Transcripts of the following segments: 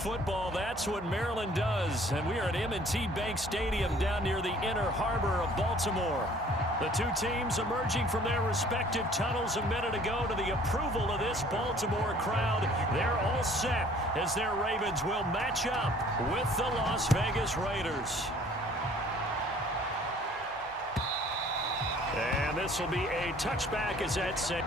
football, that's what Maryland does. And we are at M&T Bank Stadium down near the Inner Harbor of Baltimore. The two teams emerging from their respective tunnels a minute ago to the approval of this Baltimore crowd. They're all set as their Ravens will match up with the Las Vegas Raiders. And this will be a touchback as that set.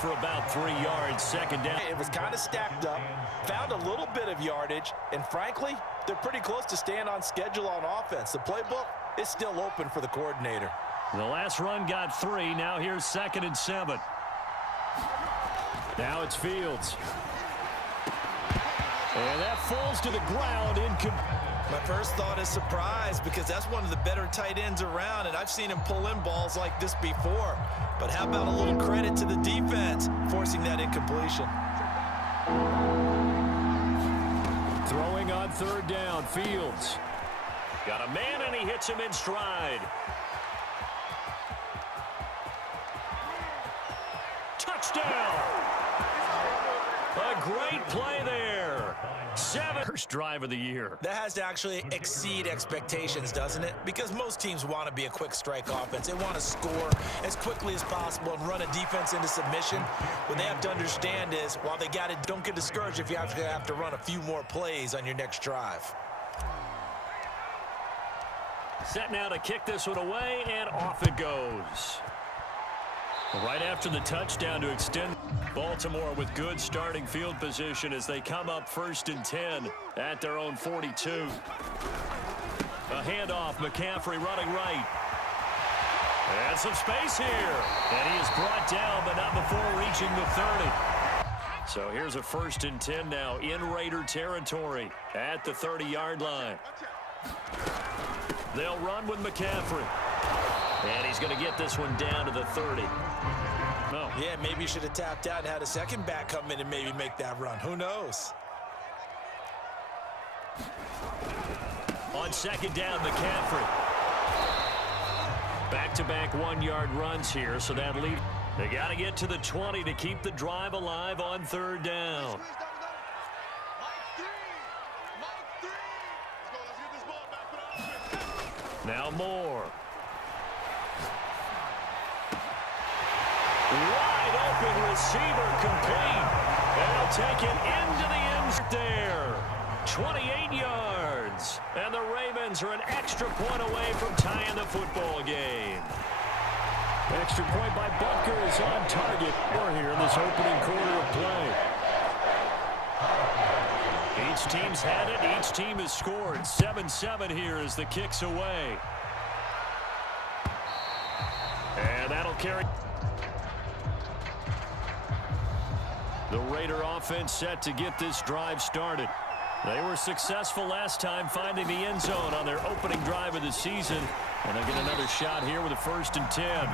For about 3 yards, second down. It was kind of stacked up, found a little bit of yardage, and frankly, they're pretty close to staying on schedule on offense. The playbook is still open for the coordinator. The last run got 3. Now here's 2nd and 7. Now it's Fields. And that falls to the ground. My first thought is surprise because that's one of the better tight ends around, and I've seen him pull in balls like this before. But how about a little credit to the defense forcing that incompletion? Throwing on 3rd down, Fields. Got a man, and he hits him in stride. Touchdown! A great play there. 7. First drive of the year. That has to actually exceed expectations, doesn't it? Because most teams want to be a quick strike offense. They want to score as quickly as possible and run a defense into submission. What they have to understand is, while they got it, don't get discouraged if you have to run a few more plays on your next drive. Set now to kick this one away, and off it goes. Right after the touchdown to extend. Baltimore with good starting field position as they come up 1st and 10 at their own 42. A handoff, McCaffrey running right. And some space here. And he is brought down, but not before reaching the 30. So here's a 1st and 10 now in Raider territory at the 30-yard line. They'll run with McCaffrey. And he's going to get this one down to the 30. No. Yeah, maybe you should have tapped out and had a second back come in and maybe make that run. Who knows? On 2nd down, McCaffrey. Back-to-back 1-yard runs here, so that lead. They got to get to the 20 to keep the drive alive on 3rd down. Now Moore. Wide open receiver complete. They'll take it into the end there. 28 yards. And the Ravens are an extra point away from tying the football game. Extra point by Butker is on target. We're here in this opening quarter of play. Each team's had it. Each team has scored. 7-7 here as the kick's away. And that'll carry. The Raider offense set to get this drive started. They were successful last time finding the end zone on their opening drive of the season. And they'll get another shot here with a 1st and 10.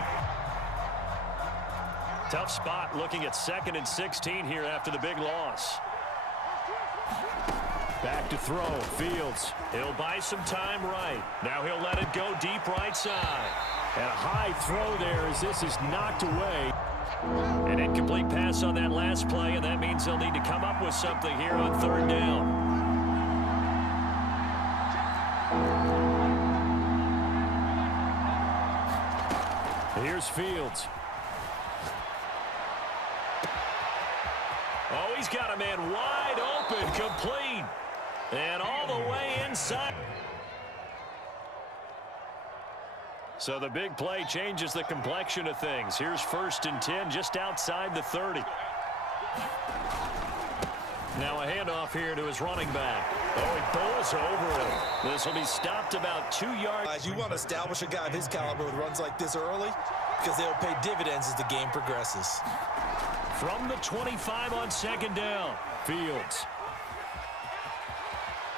Tough spot looking at 2nd and 16 here after the big loss. Back to throw. Fields. He'll buy some time right. Now he'll let it go deep right side. And a high throw there as this is knocked away. An incomplete pass on that last play, and that means they'll need to come up with something here on 3rd down. Here's Fields. Oh, he's got a man wide open, complete. And all the way inside. So the big play changes the complexion of things. Here's 1st and 10 just outside the 30. Now a handoff here to his running back. Oh, he bowls over him. This will be stopped about 2 yards. You want to establish a guy of his caliber with runs like this early because they'll pay dividends as the game progresses. From the 25 on 2nd down, Fields.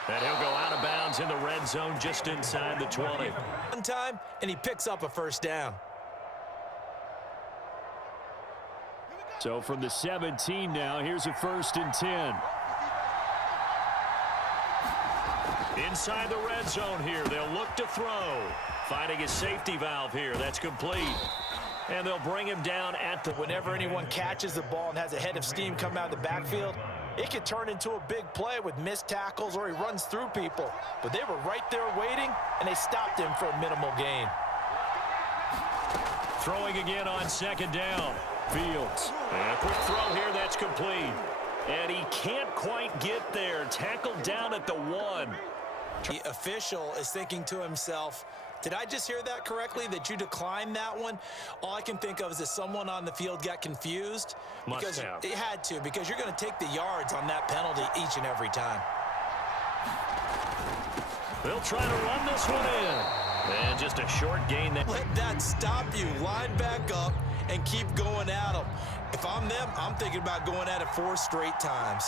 And he'll go out of bounds in the red zone just inside the 20. One time, and he picks up a 1st down. So from the 17 now, here's a 1st and 10. Inside the red zone here, they'll look to throw. Finding a safety valve here. That's complete. And they'll bring him down at the... Whenever anyone catches the ball and has a head of steam come out of the backfield, it could turn into a big play with missed tackles or he runs through people. But they were right there waiting, and they stopped him for a minimal gain. Throwing again on second down. Fields. And a quick throw here, that's complete. And he can't quite get there. Tackled down at the 1. The official is thinking to himself, did I just hear that correctly, that you declined that one? All I can think of is that someone on the field got confused. Must have. It had to, because you're going to take the yards on that penalty each and every time. They'll try to run this one in. And just a short gain. Let that stop you. Line back up and keep going at them. If I'm them, I'm thinking about going at it 4 straight times.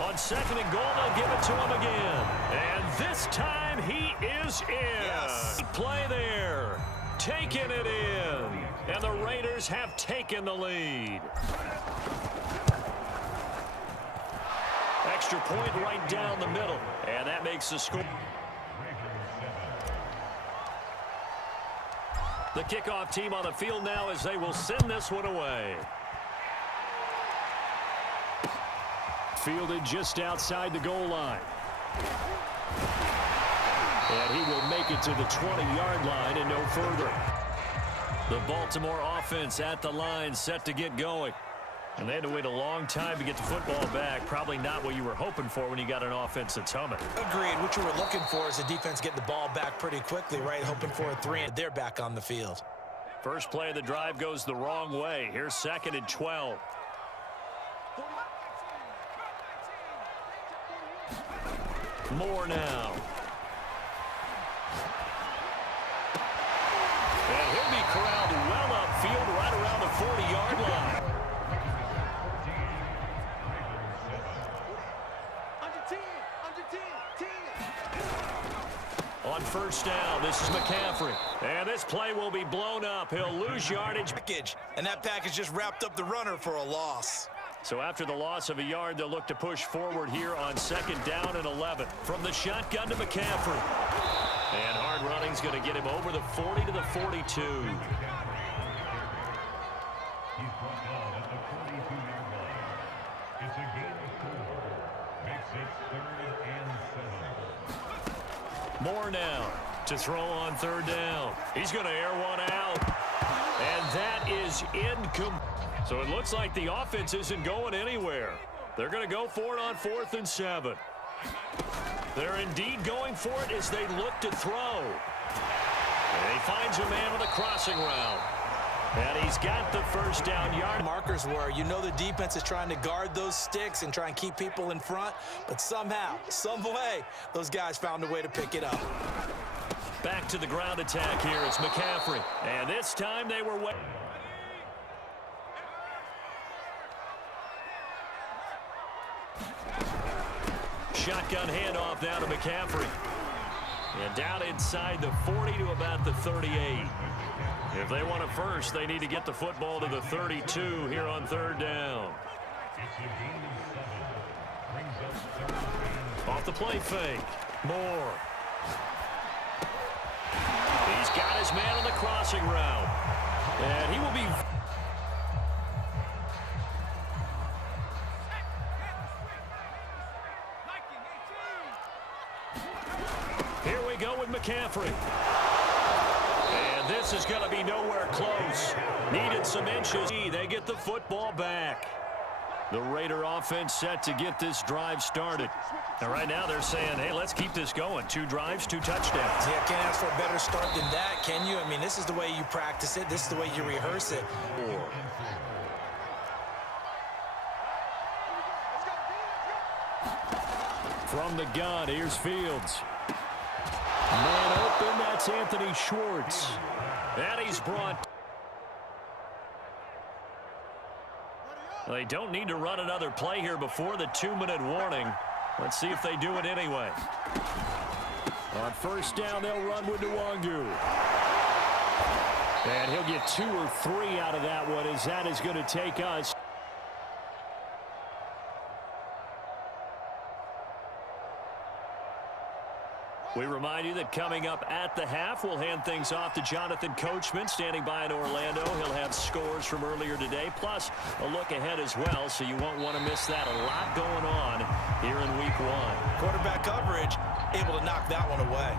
On second and goal, they'll give it to him again. And this time he is in. Yes. Play there. Taking it in. And the Raiders have taken the lead. Extra point right down the middle. And that makes the score. The kickoff team on the field now as they will send this one away. Fielded just outside the goal line. And he will make it to the 20-yard line and no further. The Baltimore offense at the line, set to get going. And they had to wait a long time to get the football back. Probably not what you were hoping for when you got an offense that's humming. Agreed. What you were looking for is the defense getting the ball back pretty quickly, right? Hoping for a 3, and they're back on the field. First play of the drive goes the wrong way. Here's second and 12. Moore now. And he'll be corralled well upfield right around the 40-yard line. On first down, this is McCaffrey. And this play will be blown up. He'll lose yardage. And that package just wrapped up the runner for a loss. So after the loss of a yard, they'll look to push forward here on second down and 11. From the shotgun to McCaffrey. And hard running's going to get him over the 40 to the 42. Moore now to throw on third down. He's going to air one out. And that is incomplete. So it looks like the offense isn't going anywhere. They're going to go for it on 4th and 7. They're indeed going for it as they look to throw. And he finds a man on the crossing route. And he's got the first down yard. Markers were, you know, the defense is trying to guard those sticks and try and keep people in front, but somehow, some way, those guys found a way to pick it up. Back to the ground attack here. It's McCaffrey. And this time they were waiting. Shotgun handoff now to McCaffrey. And down inside the 40 to about the 38. If they want a first, they need to get the football to the 32 here on third down. Off the play fake. Moore. He's got his man on the crossing route. And he will be... Here we go with McCaffrey. And this is going to be nowhere close. Needed some inches. They get the football back. The Raider offense set to get this drive started. And right now they're saying, hey, let's keep this going. 2 drives, 2 touchdowns. Yeah, can't ask for a better start than that, can you? I mean, this is the way you practice it. This is the way you rehearse it. From the gun, here's Fields. Man open, that's Anthony Schwartz. And he's brought... They don't need to run another play here before the 2-minute warning. Let's see if they do it anyway. On first down, they'll run with Nwangu. And he'll get 2 or 3 out of that one, as that is going to take us. We remind you that coming up at the half, we'll hand things off to Jonathan Coachman, standing by in Orlando. He'll have scores from earlier today, plus a look ahead as well, so you won't want to miss that. A lot going on here in Week 1. Quarterback coverage, able to knock that one away.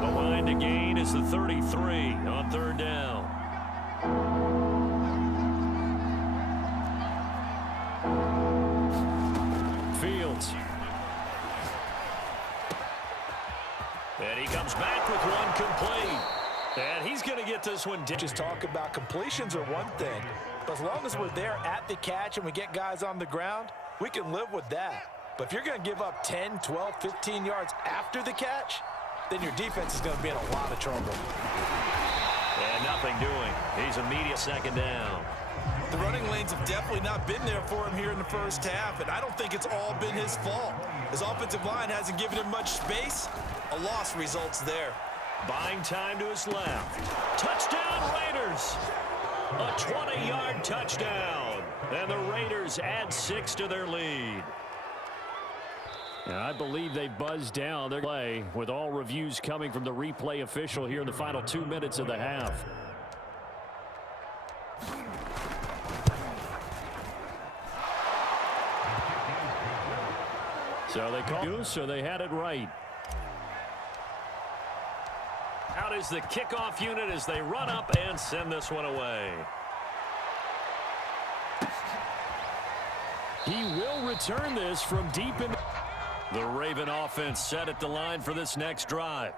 The line to gain is the 33 on 3rd down. Fields. And he comes back with one complete. And he's going to get this one. Just talk about completions are one thing. But as long as we're there at the catch and we get guys on the ground, we can live with that. But if you're going to give up 10, 12, 15 yards after the catch, then your defense is going to be in a lot of trouble. And nothing doing. He's immediate 2nd down. The running lanes have definitely not been there for him here in the first half, and I don't think it's all been his fault. His offensive line hasn't given him much space. A loss results there. Buying time to his left. Touchdown, Raiders! A 20-yard touchdown. And the Raiders add 6 to their lead. And I believe they buzzed down their play with all reviews coming from the replay official here in the final 2 minutes of the half. So they call you, so they had it right. Out is the kickoff unit as they run up and send this one away. He will return this from deep in. The Raven offense set at the line for this next drive.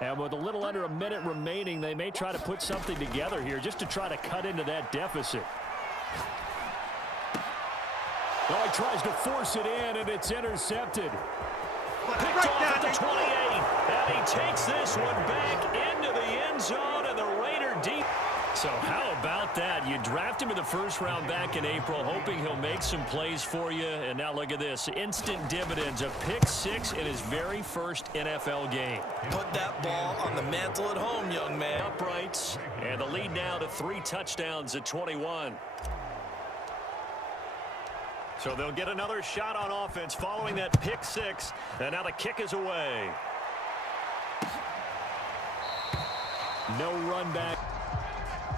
And with a little under a minute remaining, they may try to put something together here just to try to cut into that deficit. Oh, he tries to force it in, and it's intercepted. Picked off at the 28, and he takes this one back into the end zone, and the Raider deep. So how about that? You draft him in the 1st round back in April, hoping he'll make some plays for you. And now look at this. Instant dividends. A pick 6 in his very first NFL game. Put that ball on the mantle at home, young man. Uprights, and the lead now to 3 touchdowns at 21. So they'll get another shot on offense following that pick 6. And now the kick is away. No run back.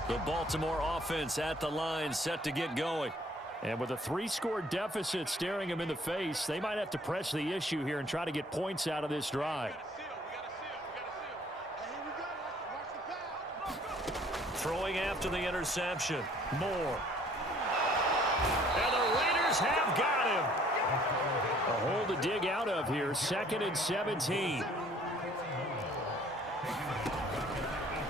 The Baltimore offense at the line, set to get going. And with a 3-score deficit staring him in the face, they might have to press the issue here and try to get points out of this drive. Throwing after the interception. Moore. And the Raiders have got him. A hole to dig out of here. 2nd and 17.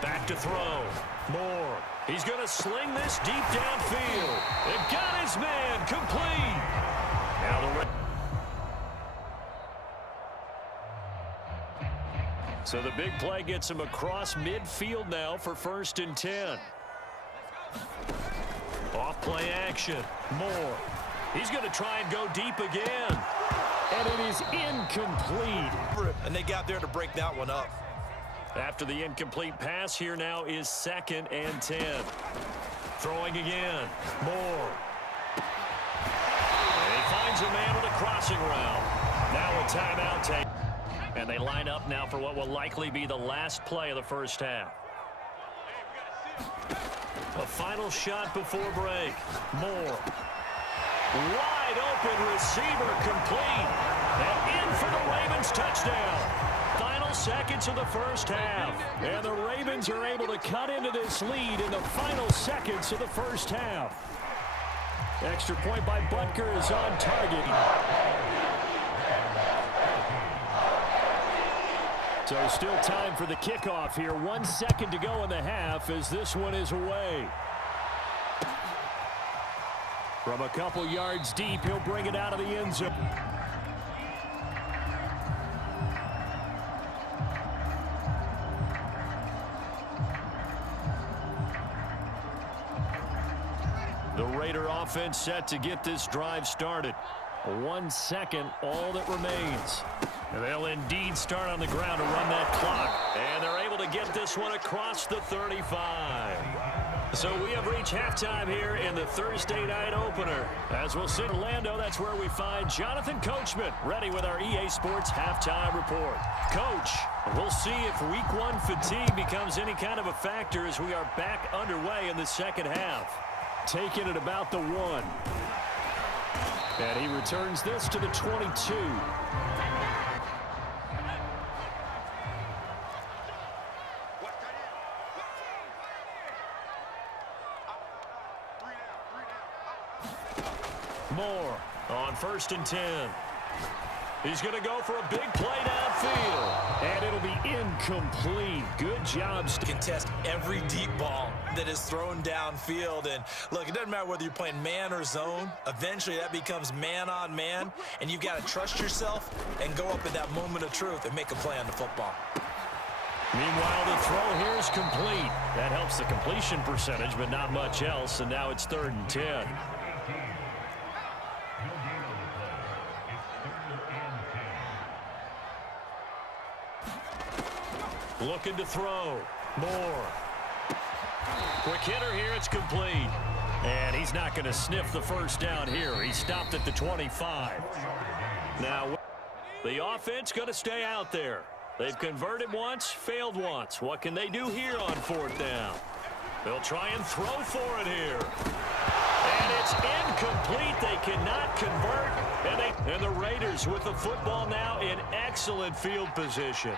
Back to throw. Moore. He's going to sling this deep downfield. It got his man complete. Now so the big play gets him across midfield now for 1st and 10. Off play action. Moore. He's going to try and go deep again. And it is incomplete. And they got there to break that one up. After the incomplete pass, here now is 2nd and 10. Throwing again. Moore. And he finds a man with a crossing route. Now a timeout take. And they line up now for what will likely be the last play of the first half. A final shot before break. Moore. Wide open receiver complete. And in for the Ravens touchdown. Final seconds of the first half. And the Ravens are able to cut into this lead in the final seconds of the first half. Extra point by Butker is on target. So still time for the kickoff here. 1 second to go in the half as this one is away. From a couple yards deep, he'll bring it out of the end zone. The Raider offense set to get this drive started. 1 second, all that remains. And they'll indeed start on the ground to run that clock. And they're able to get this one across the 35. So we have reached halftime here in the Thursday night opener. As we'll see in Orlando, that's where we find Jonathan Coachman ready with our EA Sports halftime report. Coach, we'll see if week one fatigue becomes any kind of a factor as we are back underway in the second half. Taking it about the 1. And he returns this to the 22. Moore on 1st and 10. He's going to go for a big play downfield. And it'll be incomplete. Good job. Contest every deep ball that is thrown downfield. And look, it doesn't matter whether you're playing man or zone. Eventually that becomes man on man. And you've got to trust yourself and go up at that moment of truth and make a play on the football. Meanwhile, the throw here is complete. That helps the completion percentage, but not much else. And now it's 3rd and 10. Looking to throw. Moore. Quick hitter here. It's complete. And he's not going to sniff the first down here. He stopped at the 25. Now, the offense going to stay out there. They've converted once, failed once. What can they do here on 4th down? They'll try and throw for it here. And it's incomplete. They cannot convert. And the Raiders with the football now in excellent field position.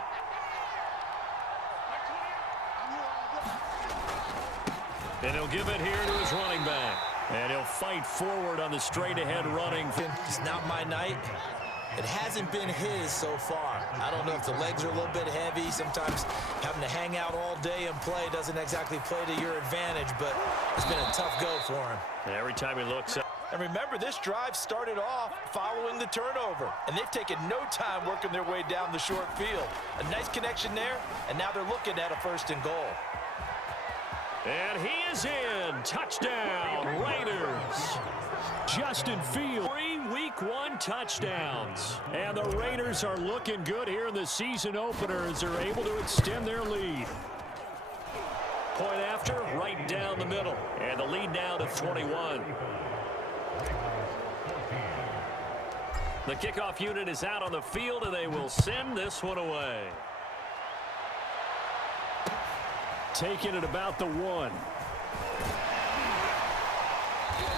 And he'll give it here to his running back. And he'll fight forward on the straight-ahead running. It's not my night. It hasn't been his so far. I don't know if the legs are a little bit heavy. Sometimes having to hang out all day and play doesn't exactly play to your advantage, but it's been a tough go for him. And every time he looks up. And remember, this drive started off following the turnover, and they've taken no time working their way down the short field. A nice connection there, and now they're looking at a 1st and goal. And he is in. Touchdown, Raiders. Justin Fields, 3 Week 1 touchdowns. And the Raiders are looking good here in the season opener as they're able to extend their lead. Point after, right down the middle. And the lead now to 21. The kickoff unit is out on the field, and they will send this one away. Taking it about the 1.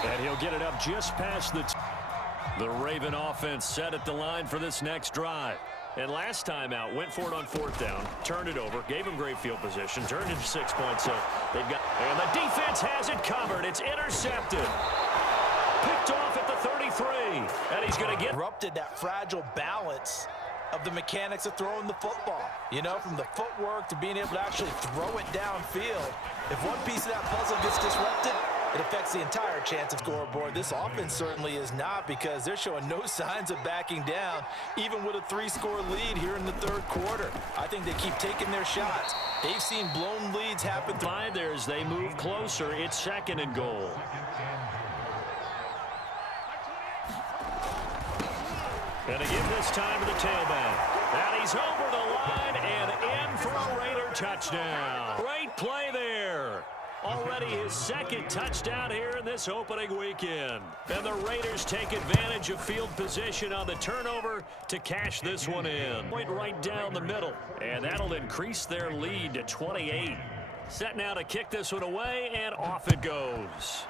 And he'll get it up just past the Raven offense set at the line for this next drive. And last time out, went for it on 4th down, turned it over, gave him great field position, turned it 6 points. So they've got, and the defense has it covered. It's intercepted. Picked off at the 33. And he's going to get interrupted that fragile balance of the mechanics of throwing the football. You know, from the footwork to being able to actually throw it downfield. If one piece of that puzzle gets disrupted, it affects the entire chance of scoreboard. This offense certainly is not, because they're showing no signs of backing down, even with a 3-score lead here in the 3rd quarter. I think they keep taking their shots. They've seen blown leads happen. 5 there as they move closer. It's 2nd and goal. And again this time to the tailback. And he's over the line and in for a Raider touchdown. Great play there. Already his 2nd touchdown here in this opening weekend. And the Raiders take advantage of field position on the turnover to cash this one in. Point right down the middle. And that'll increase their lead to 28. Set now to kick this one away, and off it goes.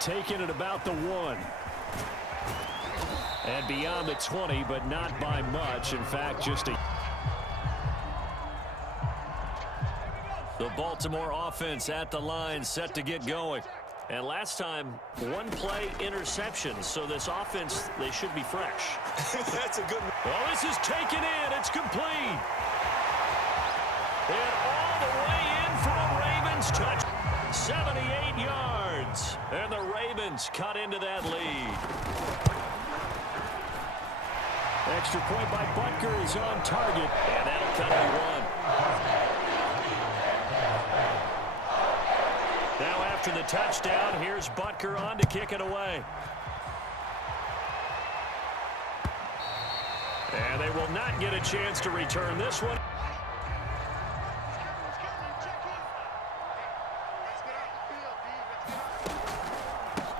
Taking it about the 1. And beyond the 20, but not by much. In fact, just a... The Baltimore offense at the line, set to get going. And last time, 1 play interception. So this offense, they should be fresh. That's a good one. Well, this is taken in. It's complete. And all the way in for a Ravens touch. 78 yards. And the Ravens cut into that lead. Extra point by Butker is on target. And that'll cut it 1. Now after the touchdown, here's Butker on to kick it away. And they will not get a chance to return this one.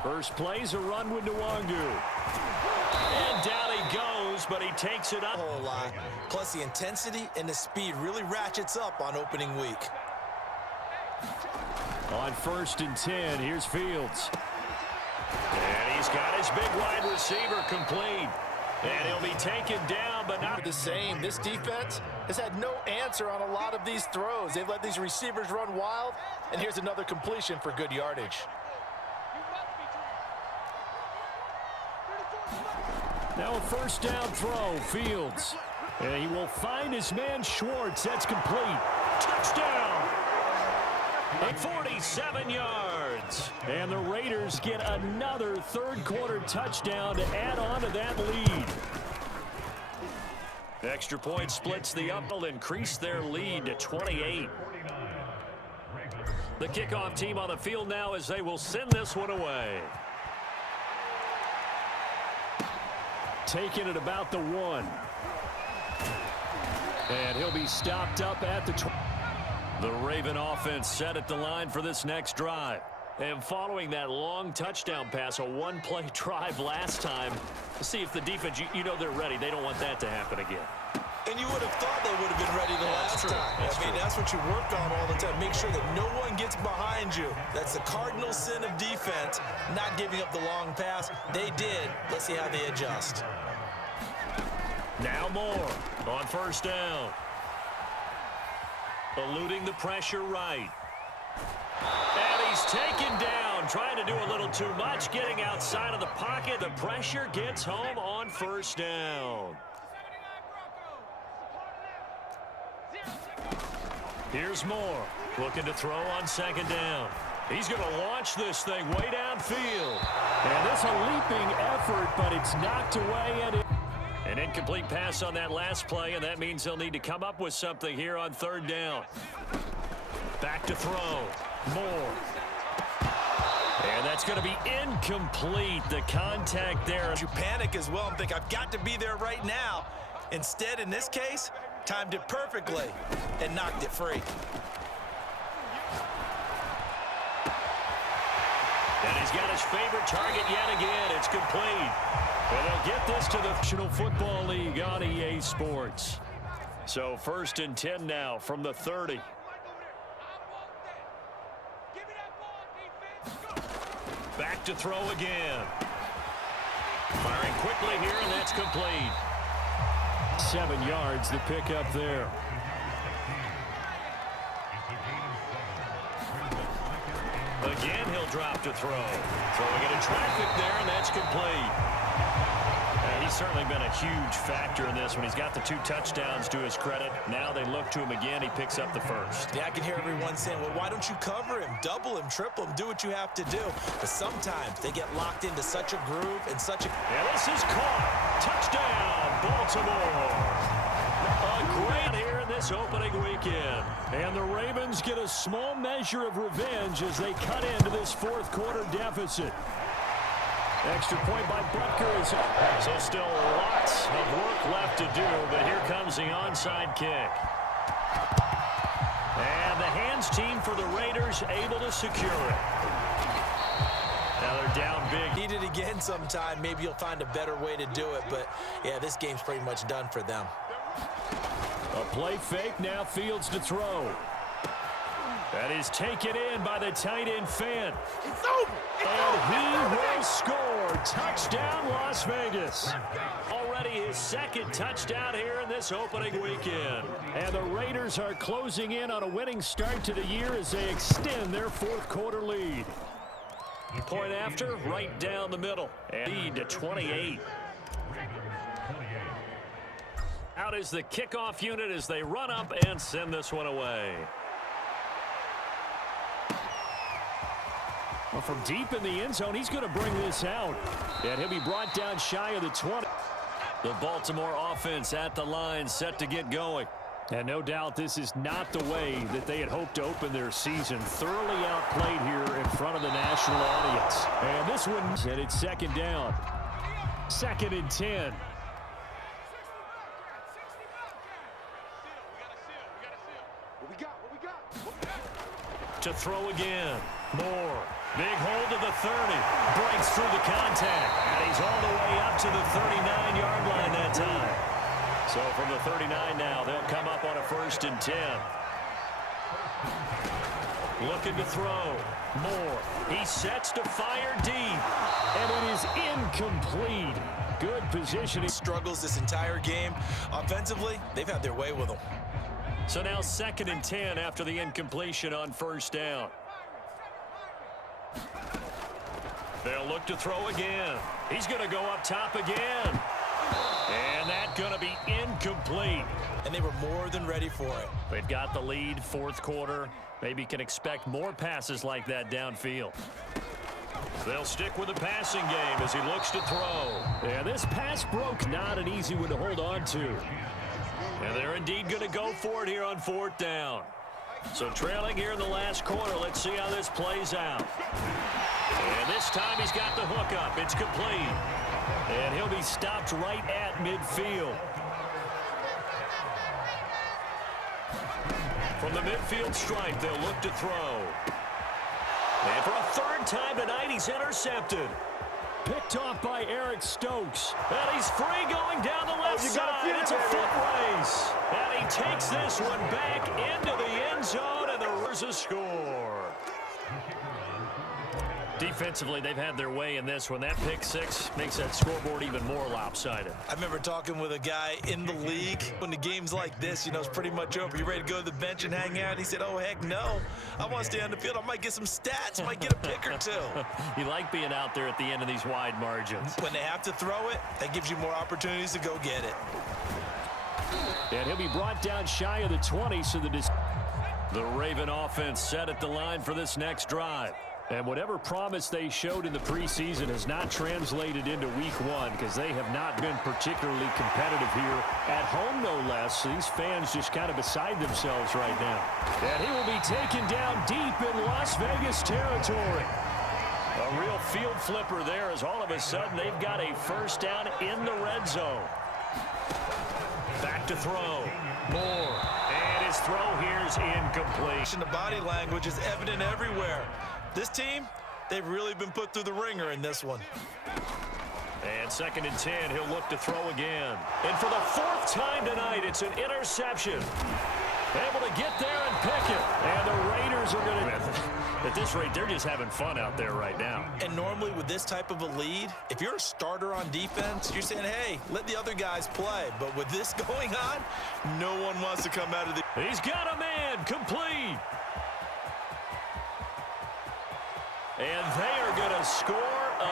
First play's a run with Nwangu. And down he goes, but he takes it up. A whole lot. Plus the intensity and the speed really ratchets up on opening week. On 1st and 10, here's Fields. And he's got his big wide receiver complete. And he'll be taken down, but not the same. This defense has had no answer on a lot of these throws. They've let these receivers run wild, and here's another completion for good yardage. Now a first down throw, Fields. And he will find his man Schwartz. That's complete. Touchdown! At 47 yards. And the Raiders get another third-quarter touchdown to add on to that lead. Extra point splits the up. Will increase their lead to 28. The kickoff team on the field now as they will send this one away. Taking it about the 1. And he'll be stopped up at the 20. The Raven offense set at the line for this next drive. And following that long touchdown pass, a one-play drive last time, to see if the defense, you know they're ready. They don't want that to happen again. And you would have thought they would have been ready the last time. I mean, that's what you work on all the time. Make sure that no one gets behind you. That's the cardinal sin of defense, not giving up the long pass. They did. Let's see how they adjust. Now Moore on first down. Eluding the pressure right. And he's taken down, trying to do a little too much, getting outside of the pocket. The pressure gets home on first down. Here's Moore, looking to throw on second down. He's going to launch this thing way downfield. And this a leaping effort, but it's knocked away. And an incomplete pass on that last play, and that means they'll need to come up with something here on third down. Back to throw. Moore. And that's going to be incomplete. The contact there. You panic as well and think, I've got to be there right now. Instead, in this case, timed it perfectly and knocked it free. And he's got his favorite target yet again. It's complete. And they'll get this to the National Football League on EA Sports. So 1st and 10 now from the 30. Back to throw again. Firing quickly here, and that's complete. 7 yards, the pickup there. Again, he'll drop to throw. Throwing into traffic there, and that's complete. He's certainly been a huge factor in this when he's got the 2 touchdowns to his credit. Now they look to him again. He picks up the first. Yeah, I can hear everyone saying, well, why don't you cover him, double him, triple him, do what you have to do. But sometimes they get locked into such a groove and such a... And this is caught. Touchdown, Baltimore. A great here in this opening weekend. And the Ravens get a small measure of revenge as they cut into this fourth-quarter deficit. Extra point by Butker. So still lots of work left to do, but here comes the onside kick. And the hands team for the Raiders able to secure it. Now they're down big. Need it again sometime. Maybe you'll find a better way to do it, but yeah, this game's pretty much done for them. A play fake, now Fields to throw. That is taken in by the tight end Fant. It's over. And he will score. Touchdown, Las Vegas. Already his second touchdown here in this opening weekend. And the Raiders are closing in on a winning start to the year as they extend their fourth-quarter lead. Point after, right down the middle. And lead to 28. Out is the kickoff unit as they run up and send this one away. Well, from deep in the end zone, he's going to bring this out. And he'll be brought down shy of the 20. The Baltimore offense at the line, set to get going. And no doubt this is not the way that they had hoped to open their season. Thoroughly outplayed here in front of the national audience. And this one, and it's second down. 2nd and 10. To throw again. Moore. Big hold to the 30. Breaks through the contact. And he's all the way up to the 39-yard line that time. So from the 39 now, they'll come up on a 1st and 10. Looking to throw. Moore. He sets to fire deep. And it is incomplete. Good positioning. Struggles this entire game. Offensively, they've had their way with him. So now 2nd and 10 after the incompletion on 1st down. They'll look to throw again. He's going to go up top again. And that's going to be incomplete. And they were more than ready for it. They've got the lead, 4th quarter. Maybe can expect more passes like that downfield. They'll stick with the passing game as he looks to throw. And this pass broke, not an easy one to hold on to. And they're indeed going to go for it here on 4th down. So trailing here in the last quarter, let's see how this plays out. And this time he's got the hook up. It's complete. And he'll be stopped right at midfield. From the midfield stripe, they'll look to throw. And for a 3rd time tonight, he's intercepted. Picked off by Eric Stokes. And he's free going down the left side. It's a foot race. And he takes this one back into the end zone, and there's a score. Defensively, they've had their way in this one. That pick 6 makes that scoreboard even more lopsided. I remember talking with a guy in the league when the game's like this, you know, it's pretty much over. You ready to go to the bench and hang out? He said, oh, heck no. I want to stay on the field. I might get some stats. I might get a pick or 2. You like being out there at the end of these wide margins. When they have to throw it, that gives you more opportunities to go get it. And he'll be brought down shy of the 20, so the Raven offense set at the line for this next drive. And whatever promise they showed in the preseason has not translated into week 1 because they have not been particularly competitive here at home, no less. These fans just kind of beside themselves right now. And he will be taken down deep in Las Vegas territory. A real field flipper there as all of a sudden they've got a 1st down in the red zone. Back to throw. Moore. And his throw here's incomplete. The body language is evident everywhere. This team, they've really been put through the ringer in this one. And 2nd and 10, he'll look to throw again. And for the 4th time tonight, it's an interception. Able to get there and pick it. And the Raiders are going to... At this rate, they're just having fun out there right now. And normally with this type of a lead, if you're a starter on defense, you're saying, hey, let the other guys play. But with this going on, no one wants to come out of the... He's got a man, complete. And they are going to score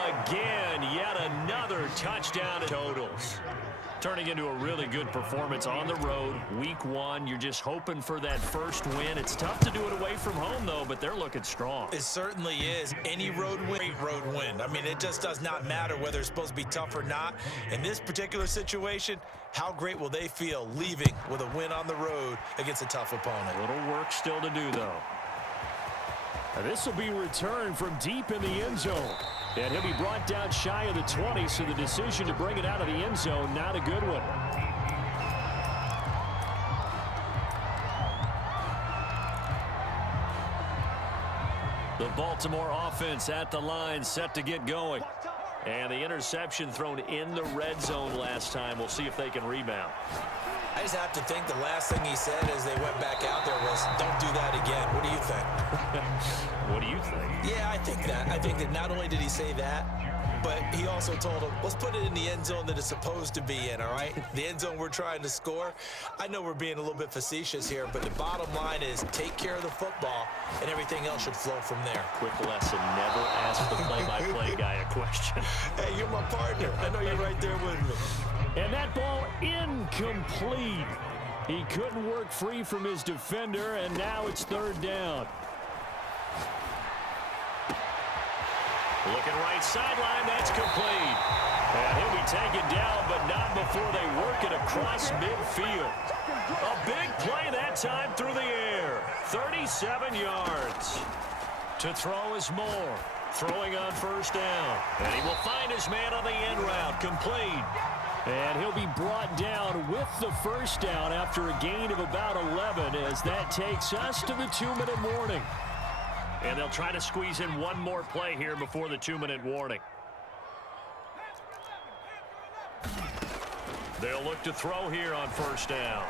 again. Yet another touchdown totals. Turning into a really good performance on the road. Week 1, you're just hoping for that 1st win. It's tough to do it away from home, though, but they're looking strong. It certainly is. Any road win, great road win. I mean, it just does not matter whether it's supposed to be tough or not. In this particular situation, how great will they feel leaving with a win on the road against a tough opponent? A little work still to do, though. And this will be returned from deep in the end zone. And he'll be brought down shy of the 20, so the decision to bring it out of the end zone, not a good one. The Baltimore offense at the line, set to get going. And the interception thrown in the red zone last time. We'll see if they can rebound. I just have to think the last thing he said as they went back out there was, don't do that again. What do you think? What do you think? Yeah, I think that. I think that not only did he say that, but he also told him, let's put it in the end zone that it's supposed to be in, all right? The end zone we're trying to score. I know we're being a little bit facetious here, but the bottom line is take care of the football, and everything else should flow from there. Quick lesson, never ask the play-by-play guy a question. Hey, you're my partner. I know you're right there with me. And that ball incomplete. He couldn't work free from his defender, and now it's 3rd down. Looking right sideline, that's complete. And he'll be taken down, but not before they work it across midfield. A big play that time through the air. 37 yards. To throw is Moore. Throwing on 1st down. And he will find his man on the end route. Complete. And he'll be brought down with the 1st down after a gain of about 11 as that takes us to the 2-minute warning. And they'll try to squeeze in one more play here before the 2-minute warning. They'll look to throw here on first down.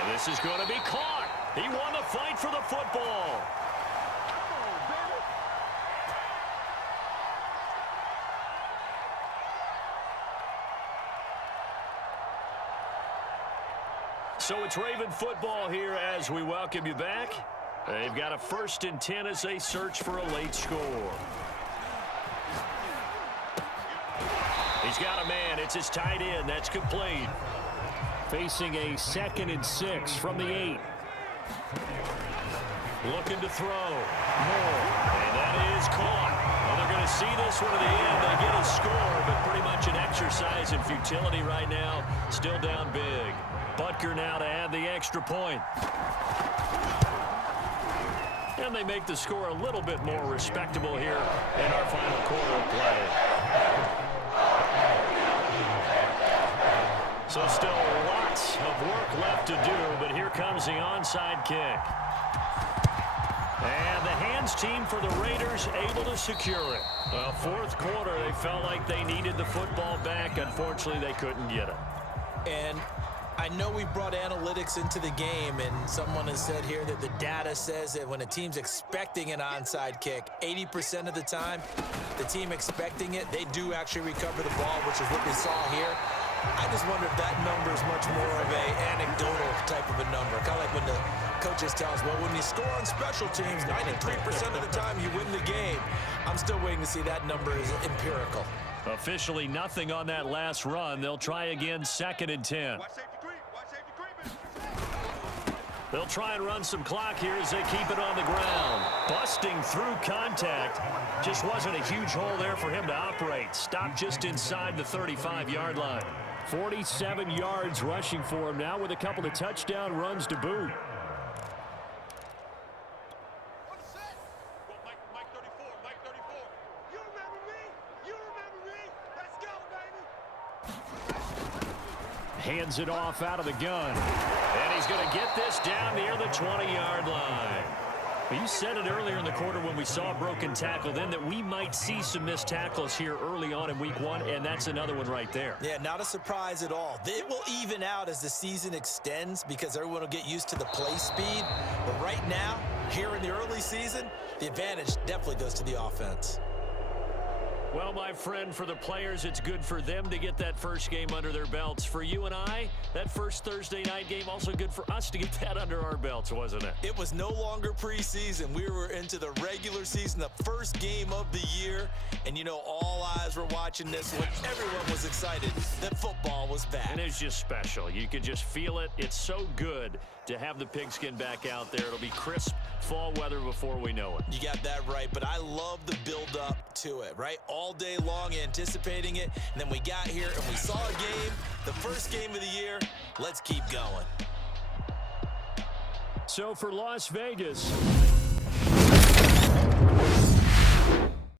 And this is going to be caught. He won the fight for the football. So it's Raven football here as we welcome you back. They've got a 1st and 10 as they search for a late score. He's got a man. It's his tight end. That's complete. Facing a 2nd and 6 from the 8. Looking to throw. More. And that is caught. Well, they're going to see this one to the end. They get a score, but pretty much an exercise in futility right now. Still down big. Butker now to add the extra point. And they make the score a little bit more respectable here in our final quarter of play. So still lots of work left to do, but here comes the onside kick. And the hands team for the Raiders able to secure it. Well, 4th quarter, they felt like they needed the football back. Unfortunately, they couldn't get it. And I know we brought analytics into the game, and someone has said here that the data says that when a team's expecting an onside kick, 80% of the time, the team expecting it, they do actually recover the ball, which is what we saw here. I just wonder if that number is much more of an anecdotal type of a number. Kind of like when the coaches tell us, well, when you score on special teams, 93% of the time you win the game. I'm still waiting to see that number is empirical. Officially nothing on that last run. They'll try again, 2nd and 10. They'll try and run some clock here as they keep it on the ground. Busting through contact. Just wasn't a huge hole there for him to operate. Stopped just inside the 35-yard line. 47 yards rushing for him now with a couple of touchdown runs to boot. Hands it off out of the gun. And he's going to get this down near the 20-yard line. You said it earlier in the quarter when we saw a broken tackle then that we might see some missed tackles here early on in week 1, and that's another one right there. Yeah, not a surprise at all. It will even out as the season extends because everyone will get used to the play speed. But right now, here in the early season, the advantage definitely goes to the offense. Well, my friend, for the players, it's good for them to get that first game under their belts. For you and I, that first Thursday night game, also good for us to get that under our belts, wasn't it? It was no longer preseason. We were into the regular season, the first game of the year. And, you know, all eyes were watching this one. Everyone was excited that football was back. And it's just special. You could just feel it. It's so good to have the pigskin back out there. It'll be crisp fall weather before we know it. You got that right, but I love the build-up to it, right? All day long anticipating it, and then we got here and we saw a game, the first game of the year. Let's keep going. So for Las Vegas,